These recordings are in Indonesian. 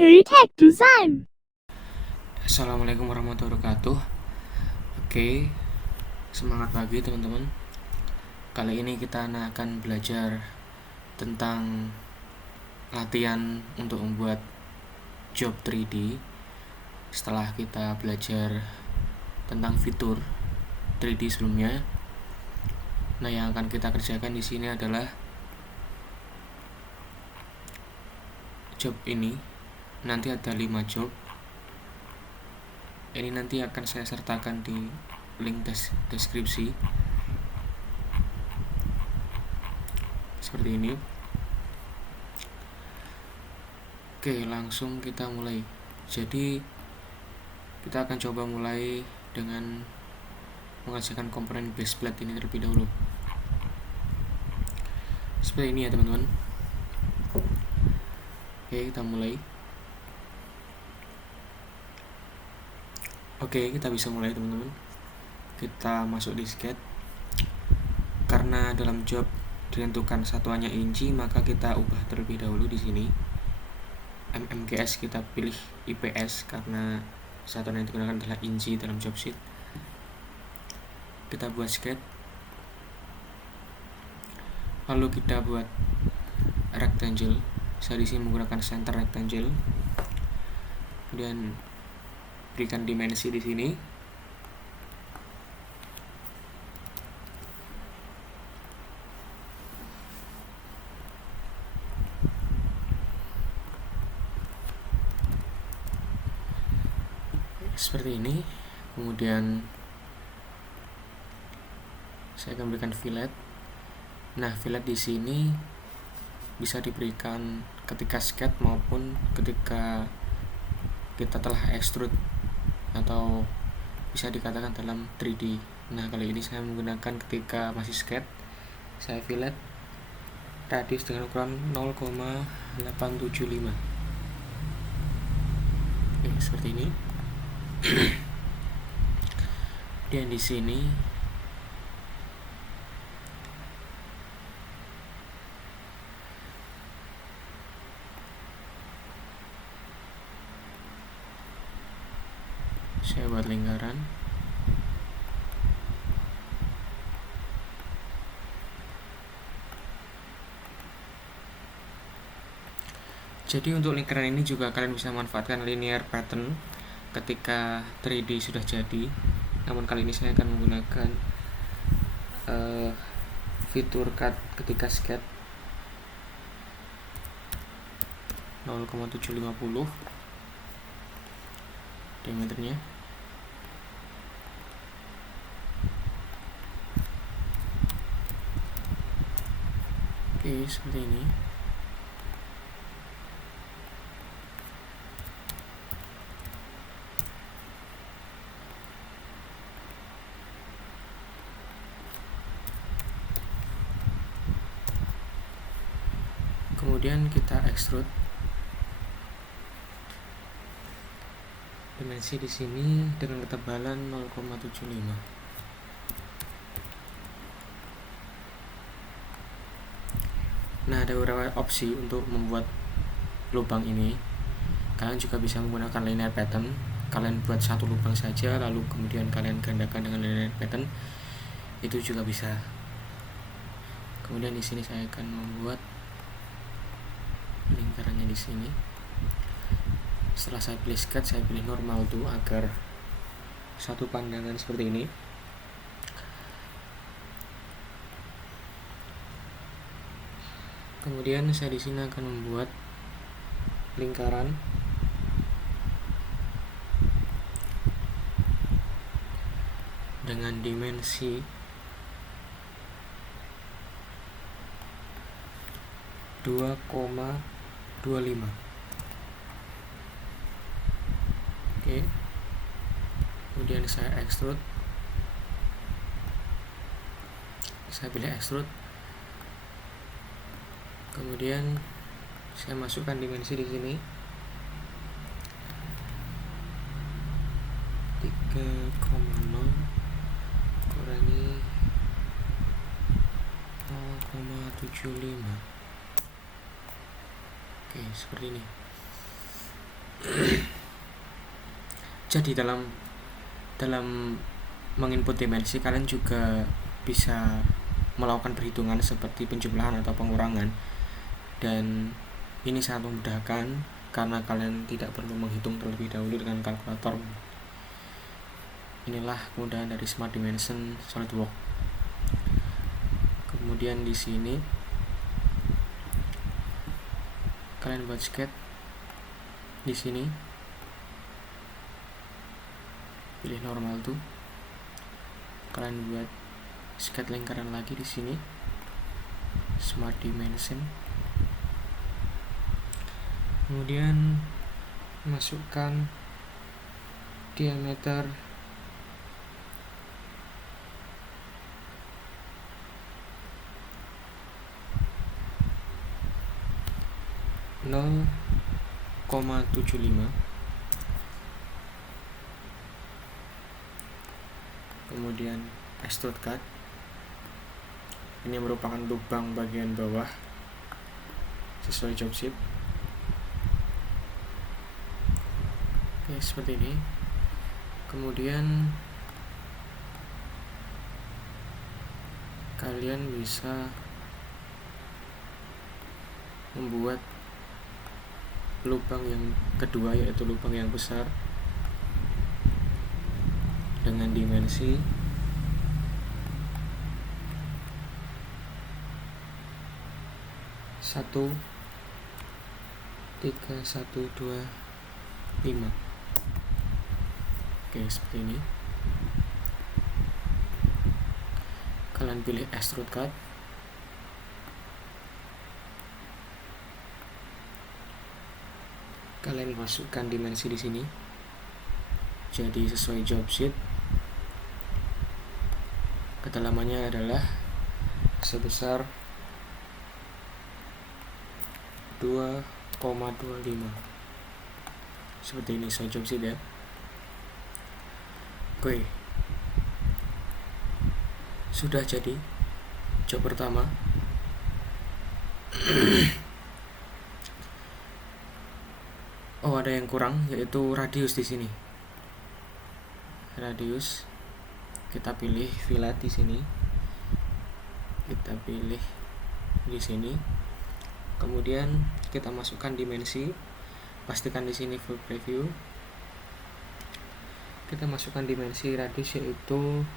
Tech Design. Assalamualaikum warahmatullahi wabarakatuh. Oke, semangat pagi teman-teman. Kali ini kita akan belajar tentang latihan untuk membuat job 3D. Setelah kita belajar tentang fitur 3D sebelumnya, nah yang akan kita kerjakan di sini adalah job ini. Nanti ada 5 job. Ini nanti akan saya sertakan di link deskripsi seperti ini. Oke, langsung kita mulai. Jadi kita akan coba mulai dengan menghasilkan komponen base plate ini terlebih dahulu. Seperti ini ya teman-teman. Oke, kita mulai. Oke, kita bisa mulai teman-teman. Kita masuk di sketch. Karena dalam job ditentukan satuannya inci, maka kita ubah terlebih dahulu di sini. MMGS kita pilih IPS karena satuan yang digunakan adalah inci dalam job sheet. Kita buat sketch. Lalu kita buat rectangle. Saya di sini menggunakan center rectangle. Kemudian berikan dimensi di sini. Seperti ini. Kemudian saya akan berikan fillet. Nah, fillet di sini bisa diberikan ketika sketch maupun ketika kita telah extrude, atau bisa dikatakan dalam 3D. Nah, kali ini saya menggunakan ketika masih sketch. Saya fillet radius dengan ukuran 0,875. Oke, seperti ini. Dan di sini saya buat lingkaran. Jadi untuk lingkaran ini juga kalian bisa manfaatkan linear pattern ketika 3D sudah jadi. Namun kali ini saya akan menggunakan fitur cut ketika sketch 0,750 diameternya. Oke, seperti ini. Kemudian kita extrude. Dimensi di sini dengan ketebalan 0,75. Nah, ada beberapa opsi untuk membuat lubang ini. Kalian juga bisa menggunakan linear pattern. Kalian buat satu lubang saja, lalu kemudian kalian gandakan dengan linear pattern. Itu juga bisa. Kemudian di sini saya akan membuat lingkarannya di sini. Setelah saya pilih sketch, saya pilih normal tuh agar satu pandangan seperti ini. Kemudian saya di sini akan membuat lingkaran dengan dimensi 2,25. Oke. Kemudian saya extrude. Saya pilih extrude. Kemudian saya masukkan dimensi di sini 3,0 kurangi 0,75. Oke, seperti ini. Jadi dalam menginput dimensi, kalian juga bisa melakukan perhitungan seperti penjumlahan atau pengurangan, dan ini sangat memudahkan karena kalian tidak perlu menghitung terlebih dahulu dengan kalkulator. Inilah kemudahan dari Smart Dimension SolidWorks. Kemudian di sini kalian buat sketch. Di sini pilih normal tuh, kalian buat sketch lingkaran lagi di sini, Smart Dimension. Kemudian masukkan diameter (0,75). Kemudian extrude cut. Ini merupakan lubang bagian bawah sesuai job sheet. Oke, seperti ini. Kemudian kalian bisa membuat lubang yang kedua, yaitu lubang yang besar dengan dimensi 1,3125. Oke, seperti ini. Kalian pilih extrude cut. Kalian masukkan dimensi di sini. Jadi sesuai job sheet, kedalamannya adalah sebesar 2,25. Seperti ini sesuai job sheet ya. Oke, sudah jadi job pertama. Oh, ada yang kurang, yaitu radius di sini. Radius kita pilih fillet di sini. Kita pilih di sini. Kemudian kita masukkan dimensi. Pastikan di sini full preview. Kita masukkan dimensi radius, yaitu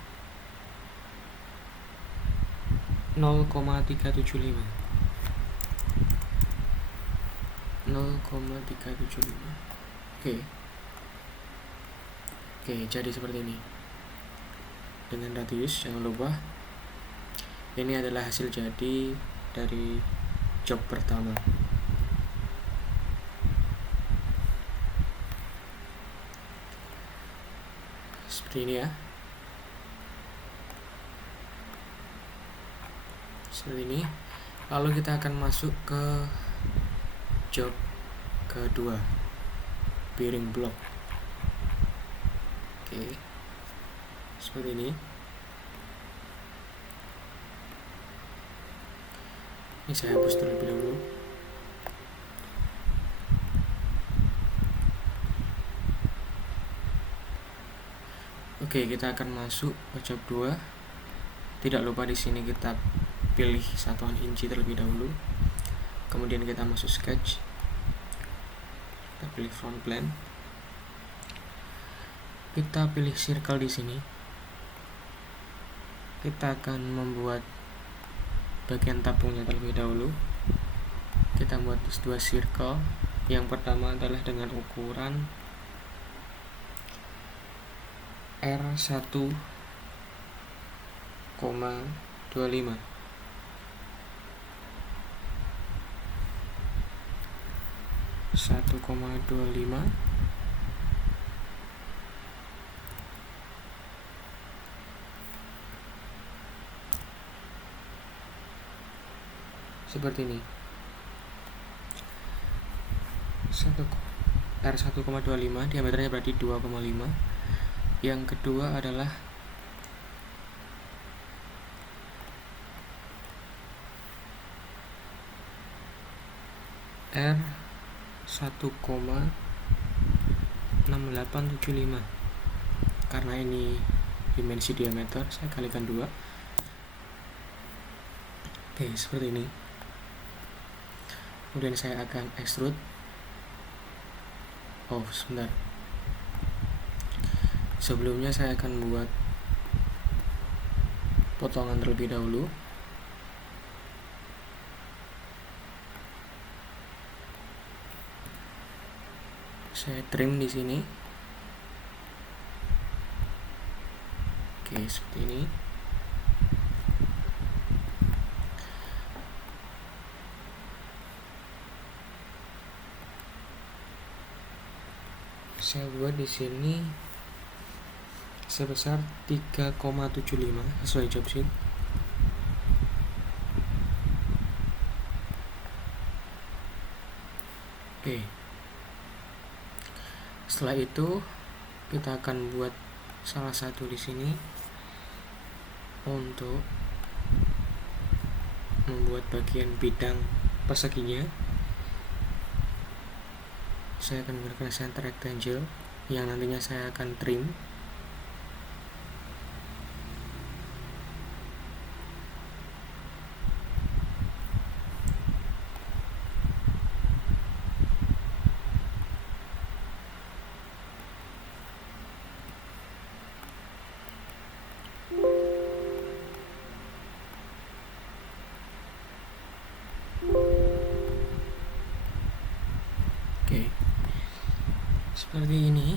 0,375. 0,375. Oke, jadi seperti ini dengan radius. Jangan lupa, ini adalah hasil jadi dari job pertama. Seperti ini ya. Seperti ini. Lalu kita akan masuk ke job kedua, bearing block. Oke, seperti ini. Ini saya hapus terlebih dahulu. Oke, kita akan masuk ke job 2. Tidak lupa di sini kita pilih satuan inci terlebih dahulu. Kemudian kita masuk sketch. Kita pilih front plane. Kita pilih circle di sini. Kita akan membuat bagian tabungnya terlebih dahulu. Kita buat 2 circle. Yang pertama adalah dengan ukuran R1,25. 1,25. Seperti ini. R1,25, diameternya berarti 2,5. Yang kedua adalah R1,25. 6875. Karena ini dimensi diameter, saya kalikan 2. Oke, seperti ini. Kemudian saya akan extrude. Oh, sebentar. Sebelumnya saya akan buat potongan terlebih dahulu. Saya trim di sini. Oke, seperti ini. Saya buat di sini sebesar 3,75 sesuai job sheet. Oke. Setelah itu kita akan buat salah satu di sini untuk membuat bagian bidang perseginya. Saya akan menggunakan center rectangle yang nantinya saya akan trim. Oke. Seperti ini.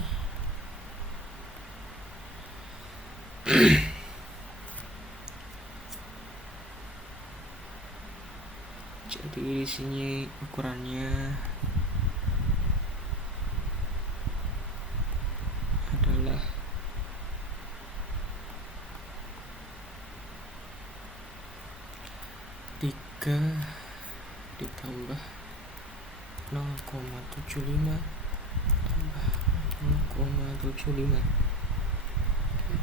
Jadi di sini ukurannya adalah 3 ditambah 0,75 tambah 0,75.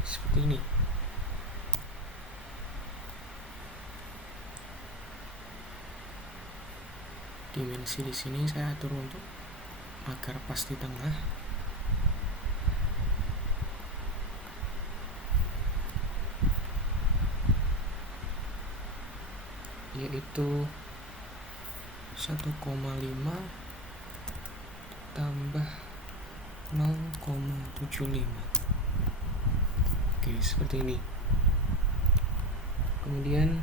Seperti ini. Dimensi di sini saya atur untuk agar pas di tengah. Yaitu 1,5 tambah 0,75. Oke, seperti ini. Kemudian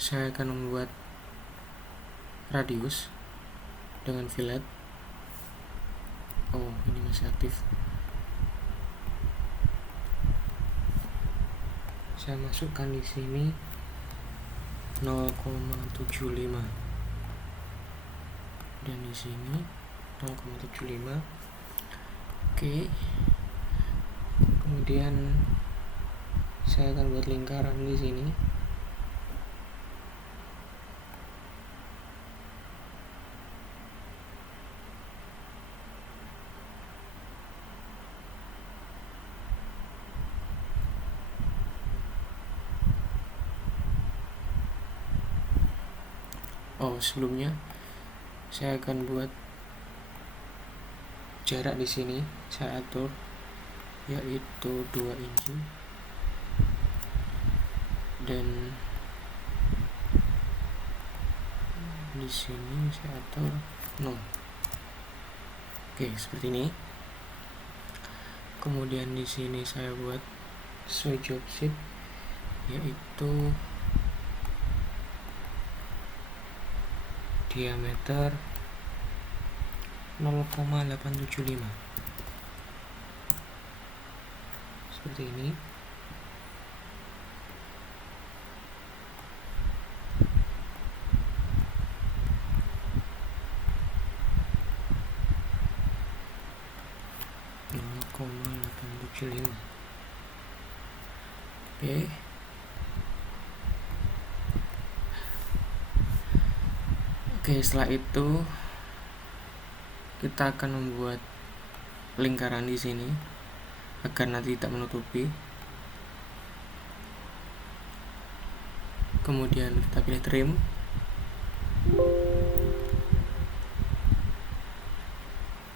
saya akan membuat radius dengan fillet. Oh, ini masih aktif. Saya masukkan di sini 0,75 dan di sini 0,75. Oke. Kemudian saya akan buat lingkaran di sini. Oh, sebelumnya saya akan buat jarak di sini, saya atur yaitu 2 inci dan di sini saya atur 0. Oke, seperti ini. Kemudian di sini saya buat sesuai job sheet yaitu diameter 0,875 seperti ini. Oke. Oke, setelah itu kita akan membuat lingkaran di sini agar nanti tidak menutupi. Kemudian kita pilih trim.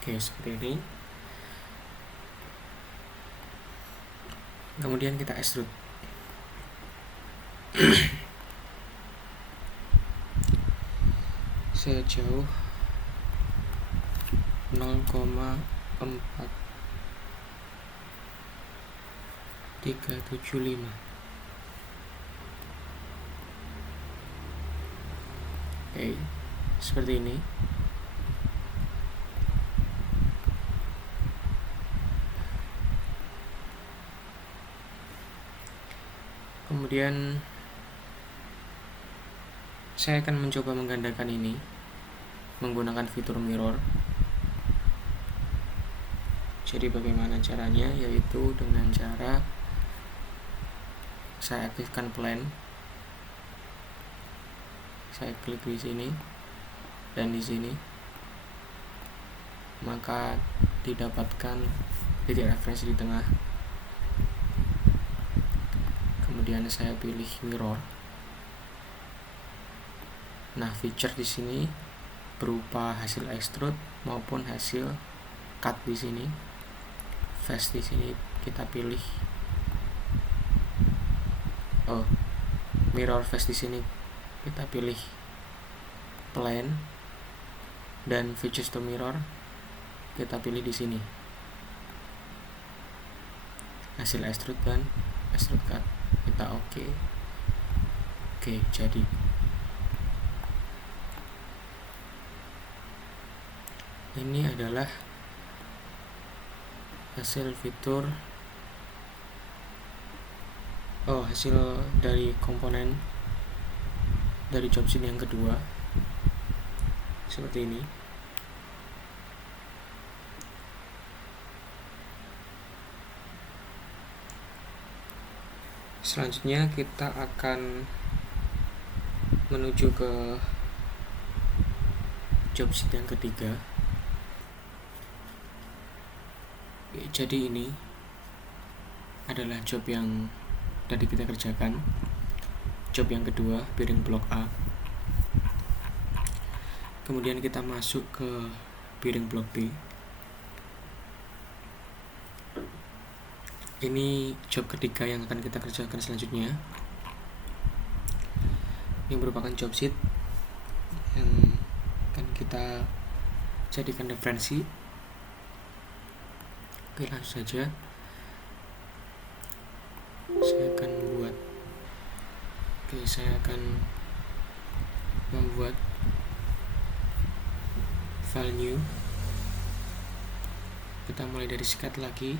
Oke, seperti ini. Kemudian kita extrude. Sejauh 0,4375. Oke, seperti ini. Kemudian saya akan mencoba menggandakan ini menggunakan fitur mirror. Jadi bagaimana caranya? Yaitu dengan cara saya aktifkan plane, saya klik di sini dan di sini, maka didapatkan titik referensi di tengah. Kemudian saya pilih mirror. Nah, feature di sini berupa hasil extrude maupun hasil cut di sini. Face di sini kita pilih. Mirror face di sini kita pilih plane, dan features to mirror kita pilih di sini. Hasil extrude dan extrude cut kita oke, jadi ini adalah hasil fitur hasil dari komponen dari job sheet yang kedua, seperti ini. Selanjutnya kita akan menuju ke job sheet yang ketiga. Jadi ini adalah job yang tadi kita kerjakan. Job yang kedua, bearing blok A. Kemudian kita masuk ke bearing blok B. Ini job ketiga yang akan kita kerjakan selanjutnya. Ini merupakan job sheet yang akan kita jadikan referensi. Oke, langsung saja. Saya akan membuat file new. Kita mulai dari sketch lagi.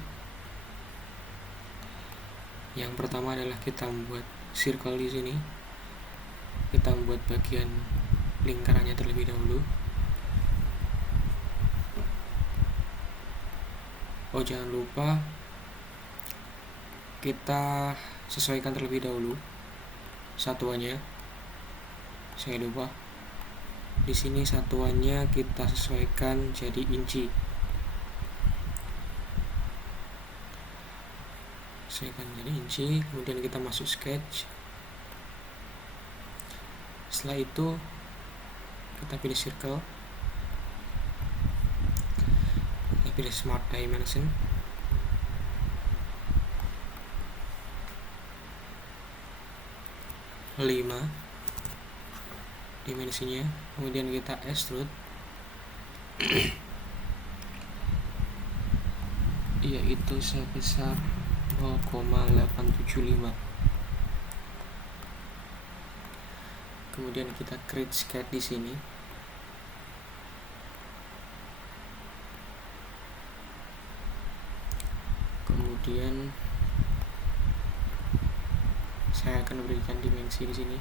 Yang pertama adalah kita membuat circle di sini. Kita membuat bagian lingkarannya terlebih dahulu. Jangan lupa kita sesuaikan terlebih dahulu satuannya. Saya lupa. Di sini satuannya kita sesuaikan jadi inci. Kemudian kita masuk sketch. Setelah itu kita pilih circle. Kita pilih smart dimension. Lima dimensinya. Kemudian kita extrude yaitu sebesar 0,875. Kemudian kita create sketch di sini. Kemudian saya akan berikan dimensi di sini,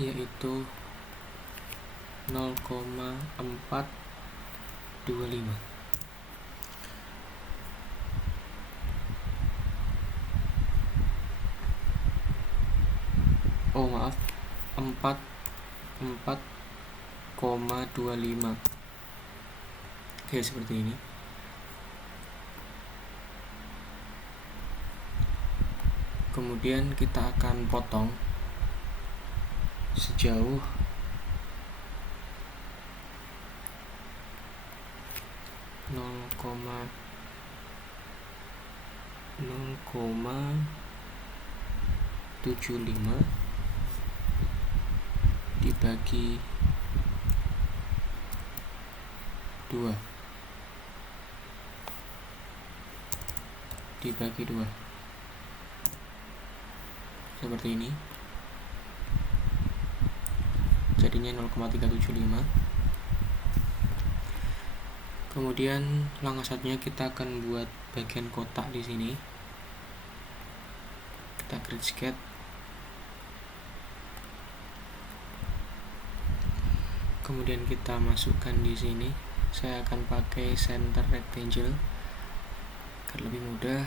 yaitu 0,425. Maaf, 4,25. Oke, seperti ini. Kemudian kita akan potong sejauh 0,75 dibagi 2 seperti ini, jadinya 0,375. Kemudian langkah selanjutnya kita akan buat bagian kotak di sini. Kita create sketch. Kemudian kita masukkan di sini. Saya akan pakai center rectangle agar lebih mudah.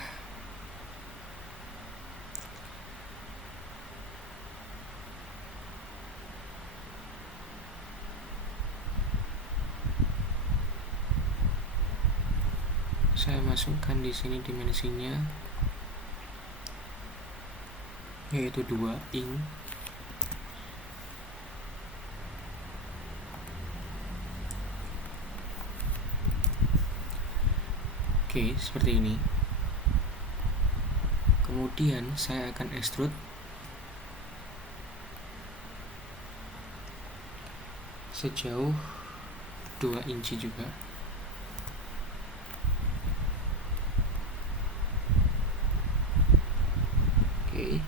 Saya masukkan di sini dimensinya yaitu 2 inch. Oke, seperti ini. Kemudian saya akan extrude sejauh 2 inci juga. Oke.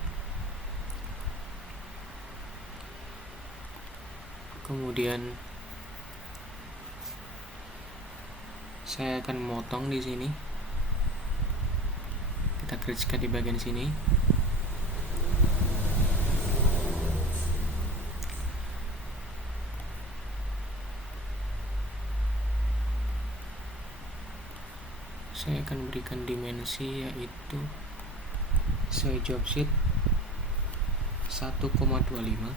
Kemudian saya akan memotong di sini. Kita create sketch di bagian sini. Saya akan berikan dimensi yaitu sesuai job sheet 1,25.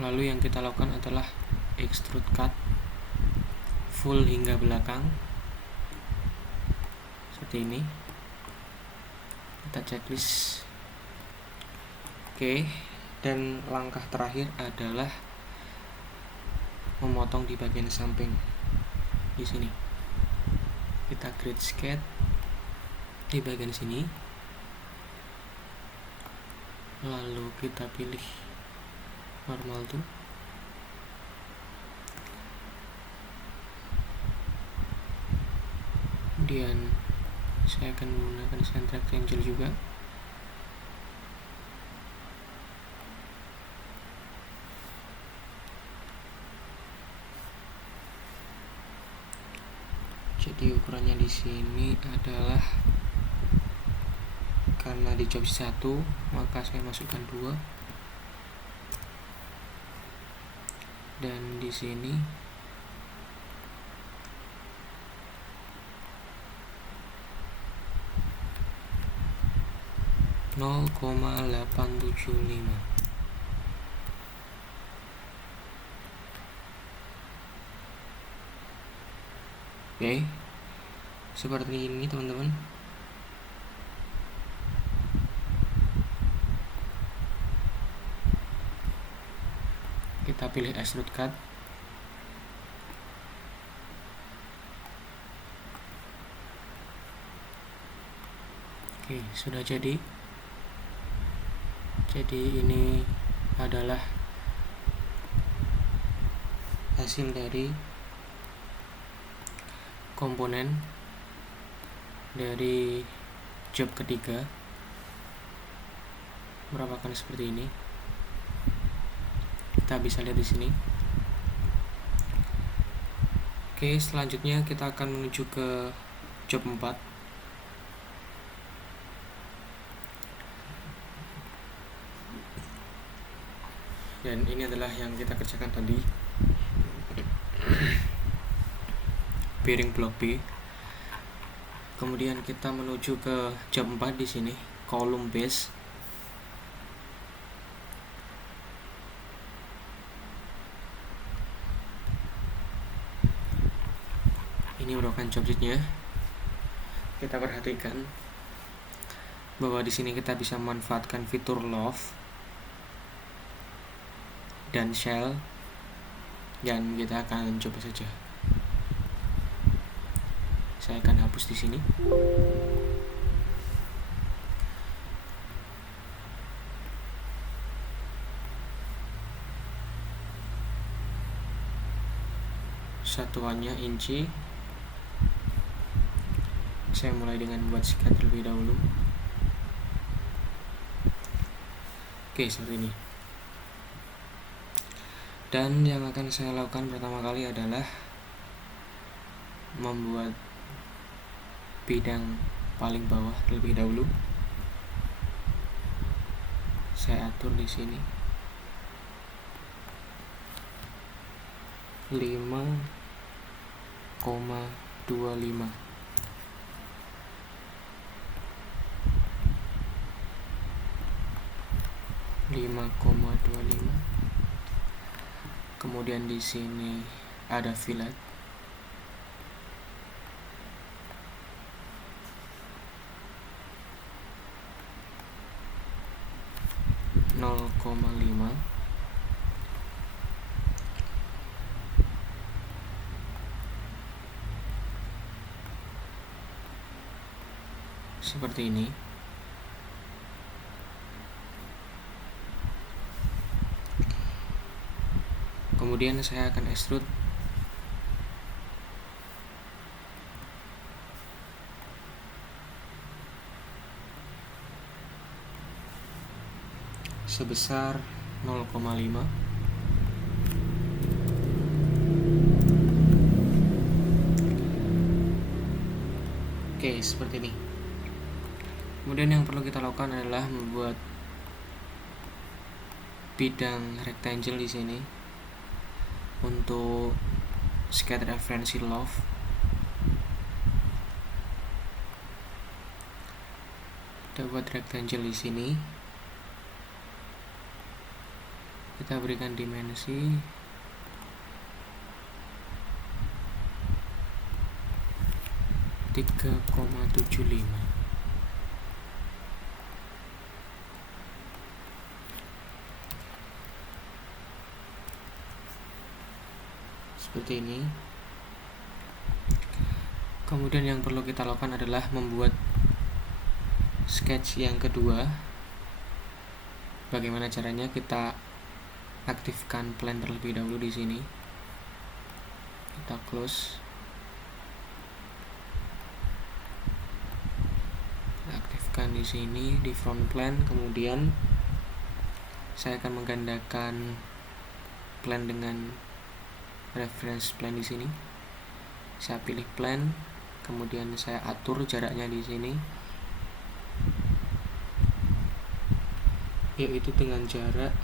Lalu yang kita lakukan adalah extrude cut full hingga belakang seperti ini. Kita checklist. Oke, dan langkah terakhir adalah memotong di bagian samping di sini. Kita create sketch di bagian sini, lalu kita pilih normal tuh. Kemudian saya akan menggunakan center rectangle juga. Jadi ukurannya di sini adalah, karena di job 1 maka saya masukkan 2, dan di sini (0,875). Oke, seperti ini teman-teman. Kita pilih extrude cut. Oke, sudah jadi. Jadi ini adalah hasil dari komponen dari job ketiga, merupakan seperti ini. Kita bisa lihat di sini. Oke, selanjutnya kita akan menuju ke job 4. Dan ini adalah yang kita kerjakan tadi. Bearing blok B. Kemudian kita menuju ke job 4 di sini, column base. Ini merupakan job sheet-nya. Kita perhatikan bahwa di sini kita bisa memanfaatkan fitur love dan shell, dan kita akan coba saja. Saya akan hapus di sini. Satuannya inci. Saya mulai dengan buat sket terlebih dahulu. Oke, seperti ini. Dan yang akan saya lakukan pertama kali adalah membuat bidang paling bawah terlebih dahulu. Saya atur di sini 5,25. Kemudian di sini ada fillet. (0,5). Seperti ini. Kemudian saya akan extrude sebesar 0,5. Oke, seperti ini. Kemudian yang perlu kita lakukan adalah membuat bidang rectangle di sini untuk sketch referensi love. Kita buat rectangle di sini. Kita berikan dimensi 3,75. Seperti ini. Kemudian yang perlu kita lakukan adalah membuat sketch yang kedua. Bagaimana caranya? Kita aktifkan plan terlebih dahulu di sini. Kita close. Kita aktifkan di sini di front plan. Kemudian saya akan menggandakan plan dengan reference plan di sini. Saya pilih plan, kemudian saya atur jaraknya di sini, yaitu dengan jarak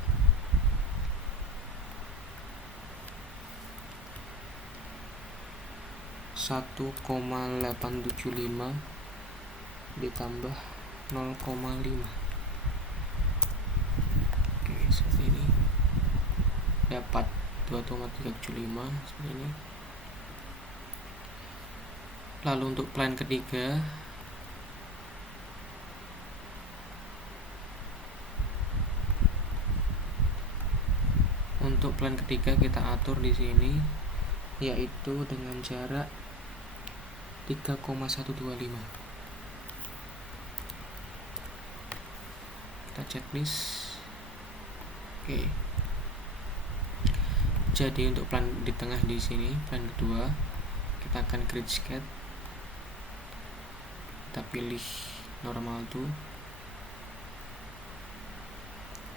1,875 ditambah 0,5. Oke, seperti ini. Dapat 2,375 seperti ini. Lalu untuk plan ketiga, kita atur di sini, yaitu dengan jarak 3,125. Kita checklist. Oke. Jadi untuk plan di tengah di sini, plan kedua, kita akan create sketch. Kita pilih normal tuh.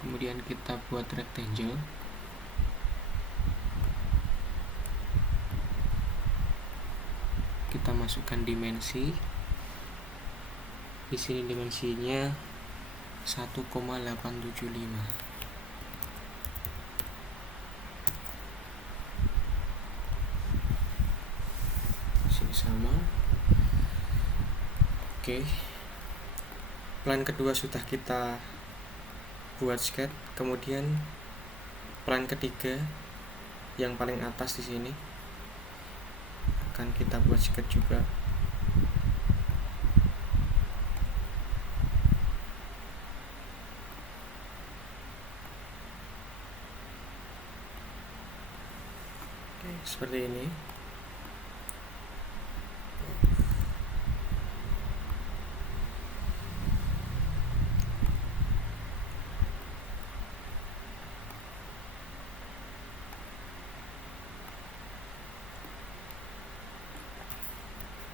Kemudian kita buat rectangle. Kita masukkan dimensi. Di sini dimensinya 1,875. Sama. Oke. Plan kedua sudah kita buat sketch. Kemudian plan ketiga yang paling atas di sini akan kita buat sketch juga. seperti ini.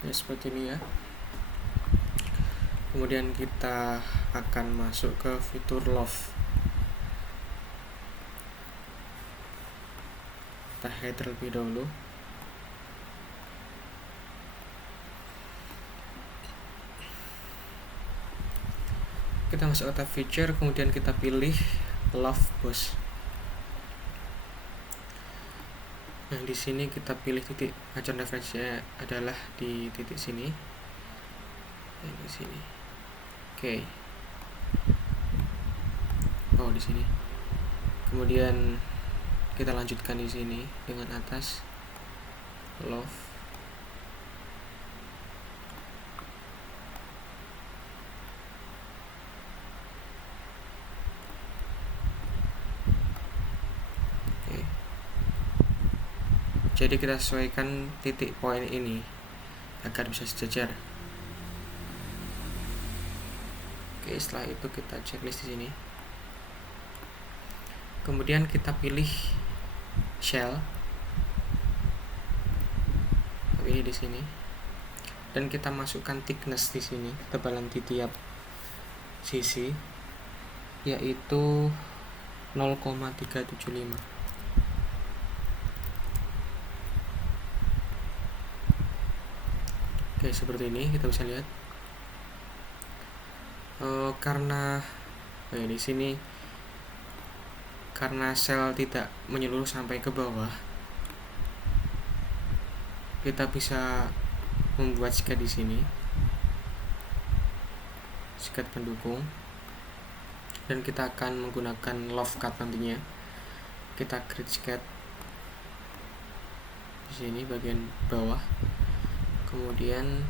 Ya, seperti ini ya. Kemudian kita akan masuk ke fitur love. Kita hide terlebih dahulu. Kita masuk ke tab feature, kemudian kita pilih love boss. Nah, di sini kita pilih titik acuan referensinya adalah di titik sini. Nah, di sini. Oke. Oh, di sini. Kemudian kita lanjutkan di sini dengan atas love. Oke. Jadi kita sesuaikan titik poin ini agar bisa sejajar. Oke, setelah itu kita checklist di sini. Kemudian kita pilih shell. Pilih di sini. Dan kita masukkan thickness di sini, ketebalan di tiap sisi, yaitu 0,375. Oke, seperti ini kita bisa lihat. Karena di sini karena sel tidak menyeluruh sampai ke bawah, kita bisa membuat sket di sini, sket pendukung, dan kita akan menggunakan love cut nantinya. Kita create sket di sini bagian bawah, kemudian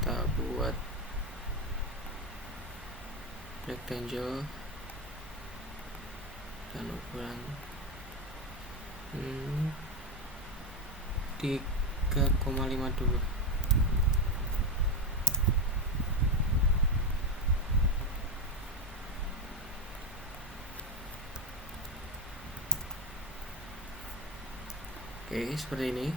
kita buat rectangle dan ukuran 3,52. Oke, seperti ini.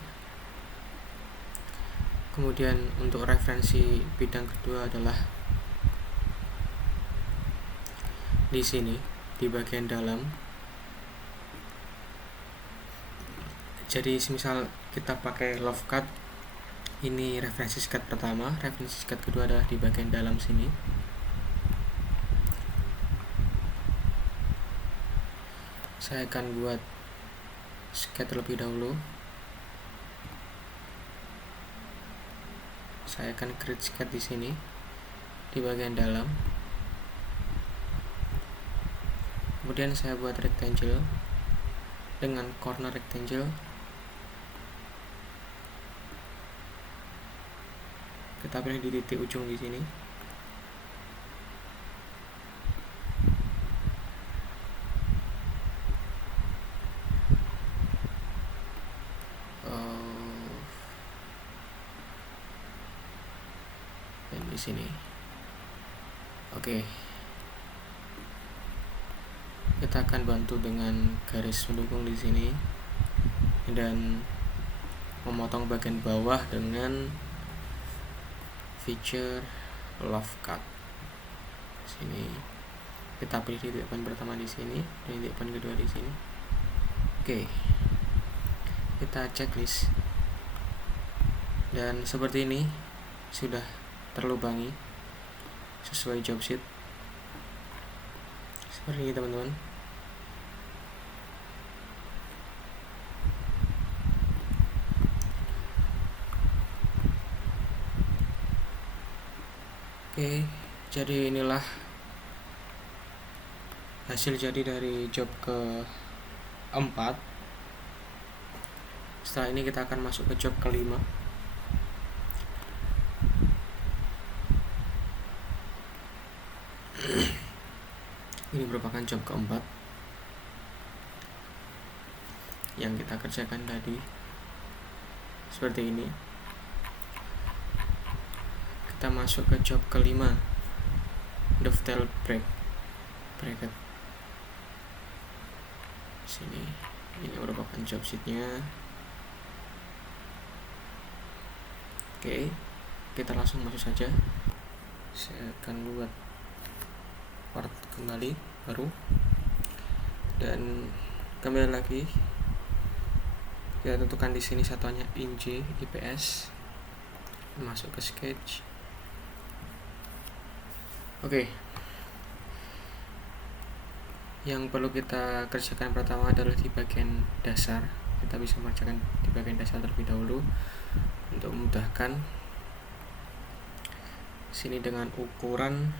Kemudian untuk referensi bidang kedua adalah di sini di bagian dalam. Jadi misal kita pakai love cut, ini referensi sket pertama, referensi sket kedua adalah di bagian dalam sini. Saya akan buat sket terlebih dahulu. Saya akan create sket di sini di bagian dalam. Kemudian saya buat rectangle dengan corner rectangle. Kita pilih di titik ujung di sini. Dan di sini. Oke. Kita akan bantu dengan garis pendukung di sini dan memotong bagian bawah dengan feature love cut. Sini kita pilih titik poin pertama di sini dan titik poin kedua di sini. Oke. Kita checklist. Dan seperti ini sudah terlubangi sesuai job sheet. Seperti ini teman-teman. Oke, jadi inilah hasil jadi dari job keempat. Setelah ini kita akan masuk ke job kelima. Ini merupakan job keempat. yang kita kerjakan tadi seperti ini. Kita masuk ke job kelima, dovetail bracket. Sini ini merupakan job sheetnya. Oke, kita langsung masuk saja. Saya akan buat part kembali baru, dan kembali lagi kita tentukan di sini satuannya INJ IPS. Masuk ke sketch. Oke. Yang perlu kita kerjakan pertama adalah di bagian dasar. Kita bisa mengerjakan di bagian dasar terlebih dahulu untuk memudahkan. Sini dengan ukuran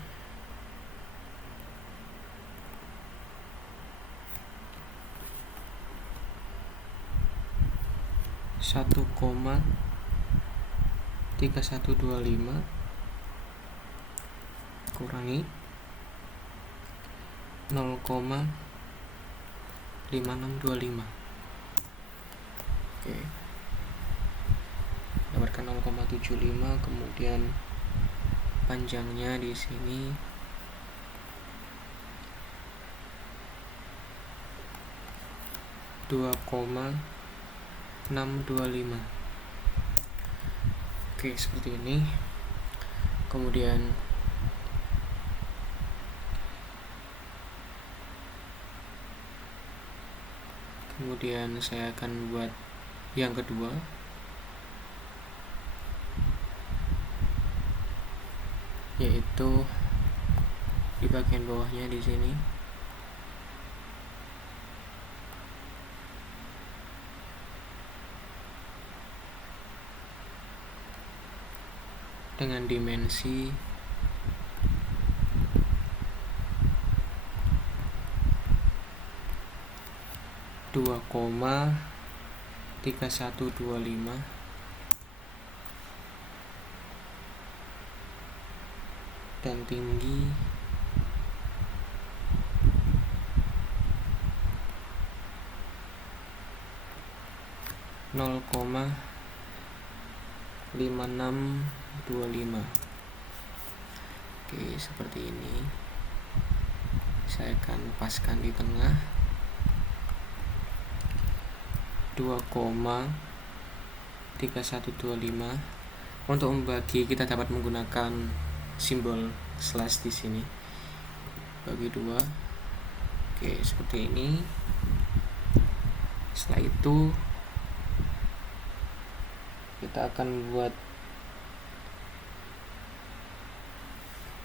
1,3125 kurangi 0,5625. Oke. Dapatkan 0,75, kemudian panjangnya di sini 2,625. Oke, seperti ini. Kemudian saya akan buat yang kedua, yaitu di bagian bawahnya di sini. Dengan dimensi 2,3125 dan tinggi 0,5625. Oke, seperti ini. Saya akan paskan di tengah 2,3125. Untuk membagi kita dapat menggunakan simbol slash di sini. Bagi 2. Oke, seperti ini. Setelah itu kita akan buat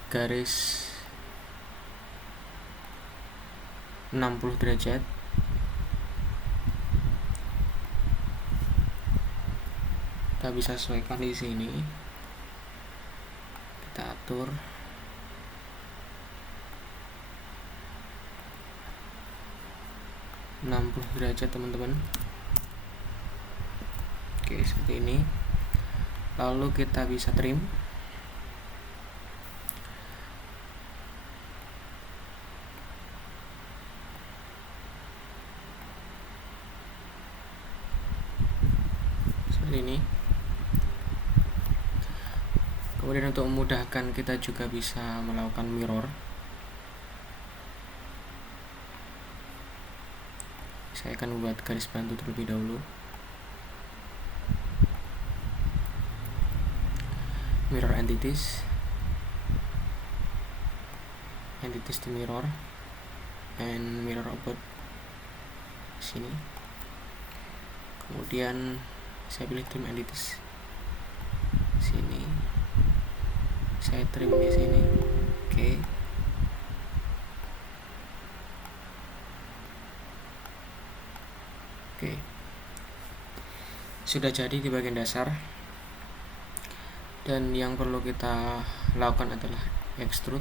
garis 60 derajat. Kita bisa sesuaikan di sini. Kita atur. derajat teman-teman. Oke, seperti ini. Lalu kita bisa trim. Seperti ini. Kemudian untuk memudahkan kita juga bisa melakukan mirror. Saya akan membuat garis bantu terlebih dahulu. Mirror entities di mirror, and mirror about sini. Kemudian saya pilih trim entities sini. Saya trim di sini. Oke. Oke. Sudah jadi di bagian dasar. Dan yang perlu kita lakukan adalah extrude.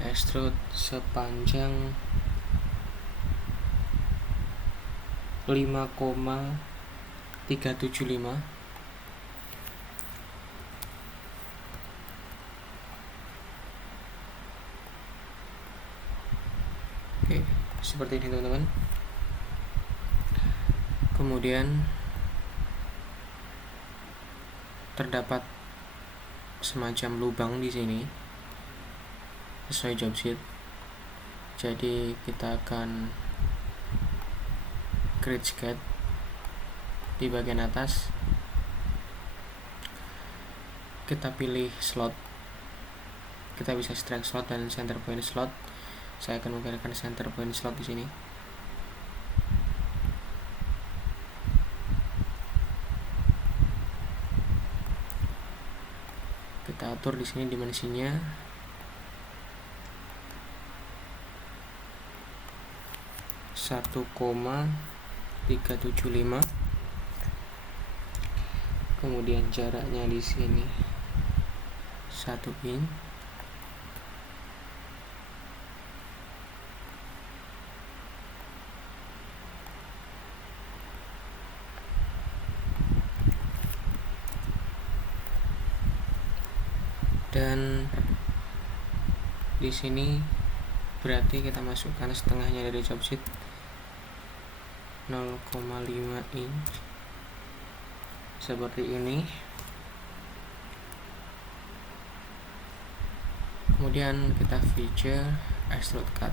Extrude sepanjang 5,5 375. Oke, seperti ini teman-teman. Kemudian terdapat semacam lubang di sini sesuai job sheet. Jadi kita akan create sketch di bagian atas. Kita pilih slot. Kita bisa extract slot dan center point slot. Saya akan menggunakan center point slot di sini. Kita atur di sini dimensinya 1,375. Kemudian jaraknya di sini 1 inch. Dan di sini berarti kita masukkan setengahnya dari job sheet 0,5 inch seperti ini. Kemudian kita feature extrude cut.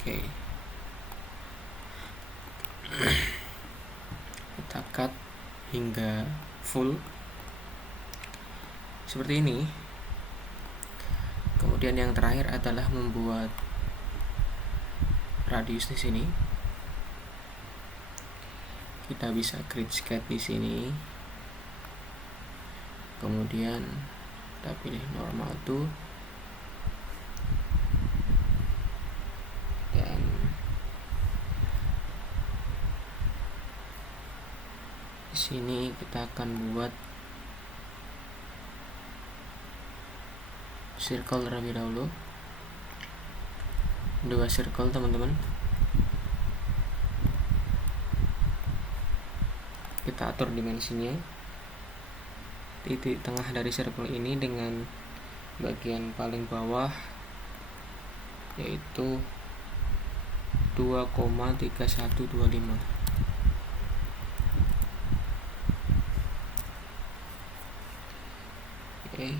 Oke. Kita cut hingga full seperti ini. Kemudian yang terakhir adalah membuat radius di sini. Kita bisa create sketch di sini. Kemudian kita pilih normal to, dan di sini kita akan buat circle terlebih dahulu, 2 circle teman-teman. Kita atur dimensinya. Titik tengah dari circle ini dengan bagian paling bawah yaitu 2,3125. Oke.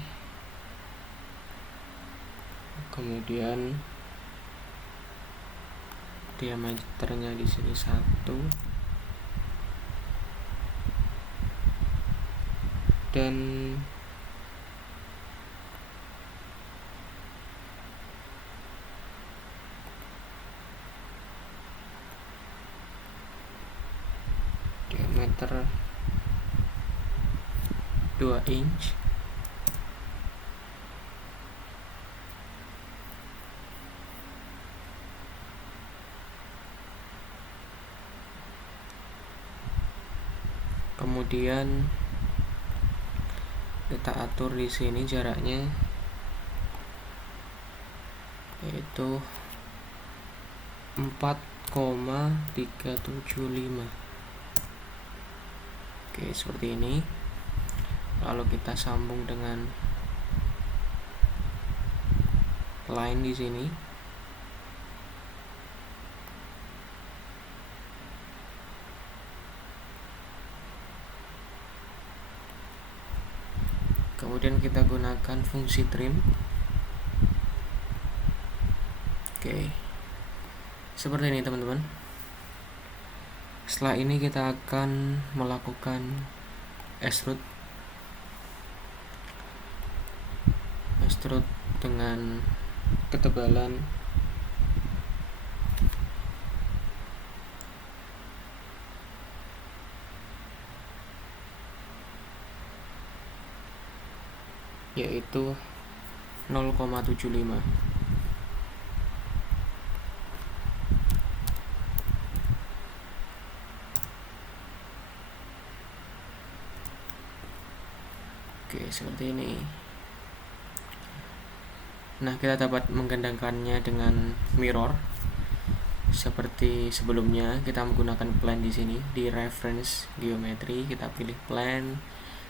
Kemudian diameternya di sini 1, dan diameter 2 inch. Kemudian kita atur di sini jaraknya yaitu 4,375. Oke, seperti ini. Lalu kita sambung dengan line di sini. Kemudian kita gunakan fungsi trim. Oke, seperti ini teman-teman. Setelah ini kita akan melakukan extrude dengan ketebalan yaitu 0,75. Oke, seperti ini. Nah, kita dapat menggandakannya dengan mirror. Seperti sebelumnya, kita menggunakan plan di sini. Di reference geometry kita pilih plan.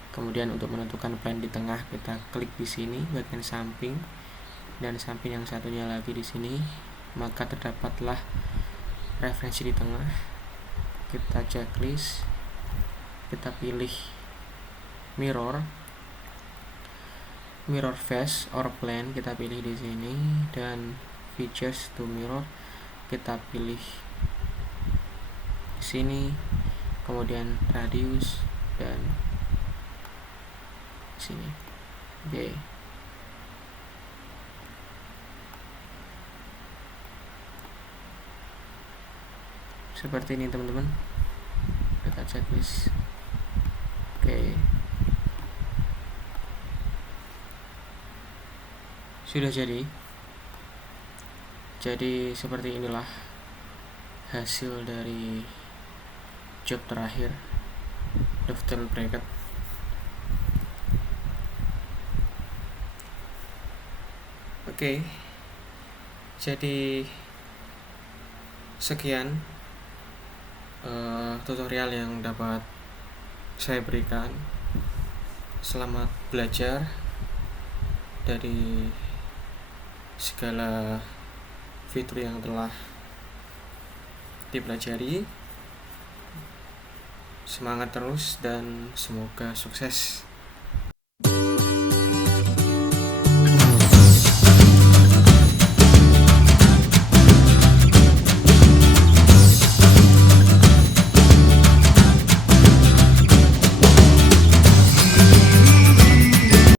Kemudian untuk menentukan plan di tengah kita klik di sini bagian samping, dan samping yang satunya lagi di sini, maka terdapatlah referensi di tengah. Kita checklist, kita pilih mirror face or plan, kita pilih di sini, dan features to mirror kita pilih di sini, kemudian radius dan sini. Oke. Seperti ini teman-teman. Kita checklist. Oke. Sudah jadi seperti inilah hasil dari job terakhir dovetail bracket. Oke. Jadi sekian tutorial yang dapat saya berikan. Selamat belajar dari segala fitur yang telah dipelajari. Semangat terus dan semoga sukses.